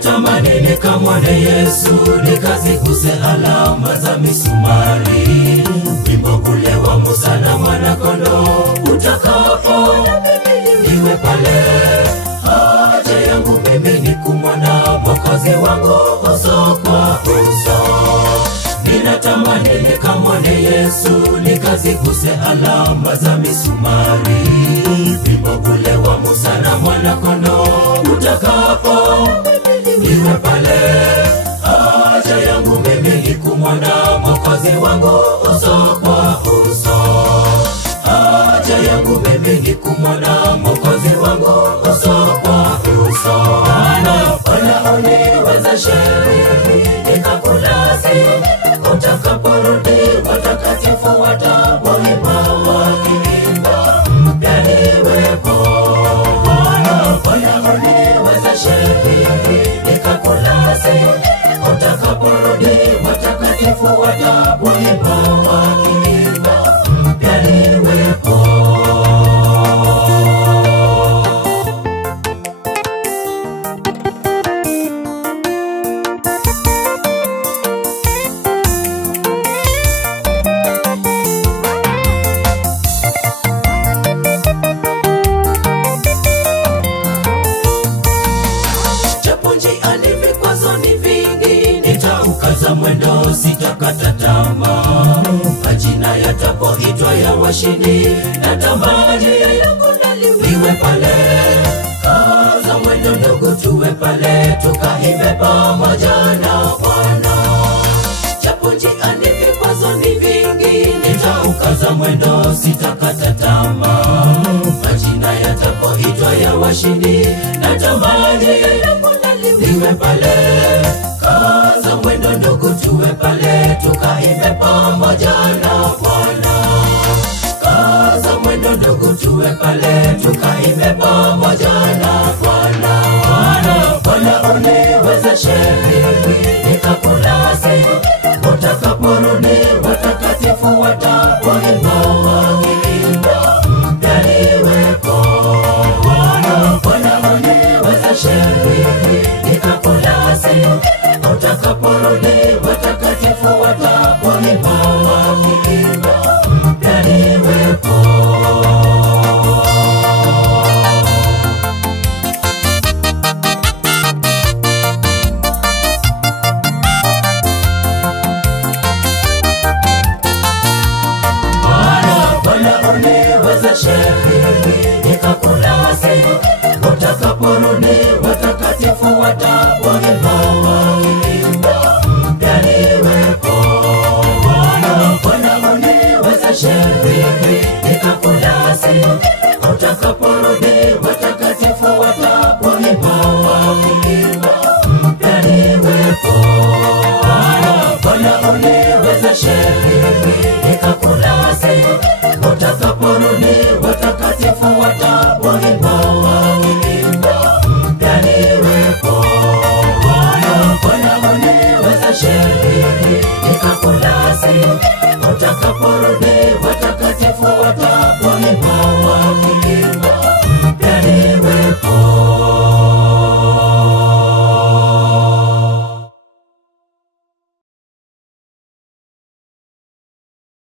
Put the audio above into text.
Ninatamani nikamwone Yesu, nikaziguse alama za misumari. Wimbo ule wa Musa na Mwana-Kondoo utakapo niwe pale. Haja yangu mimi ni kumwona Mwokozi wangu uso kwa uso. Ninatamani nikamwone Yesu, nikaziguse alama za misumari. Wimbo ule wa Musa na Mwana-Kondoo utakapo niwe pale. Haja yangu mimi ni kumwona Mwokozi wangu uso kwa uso. Haja yangu mimi ni kumwona Mwokozi wangu uso kwa uso. Bwana uniwezeshe nikakulasi, utakaporudi watakatifu wataimba wakiimba mpya niwepo. Bwana uniwezeshe nikakulasi, utakaporudi watakatifu wataimba wakiimba mpya niwepo. Mwendo sitakata tamaa, majina yatapoitwa ya washindi, natamani yangu niwe pale. Kaza mwendo ndugu, tuwe pale, tukaimbe pamoja na Bwana. Japo njiani vikwazo ni vingi, nitaukaza mwendo sitakata tamaa, majina yatapoitwa ya washindi, natamani yangu niwe pale. Kaza mwendo ndugu, tuwe pale, tukaimbe pamoja na Bwana. Kaza mwendo ndugu, tuwe pale, tukaimbe pamoja na Bwana. Bwana uniwezeshe nikakulasi, utakaporudi watakatifu wataimba wakiimba mpya niwepo. Bwana uniwezeshe nikakulasi, utakaporudi watakatifu wataimba wakiimba mpya niwepo. Bwana uniwezeshe nikakulasi, utakaporudi watakatifu wataimba wakiimba mpya niwepo. Bwana uniwezeshe nikakulasi, utakaporudi watakatifu wataimba wakiimba mpya niwepo. Bwana uniwezeshe nikakulasi, utakaporudi watakatifu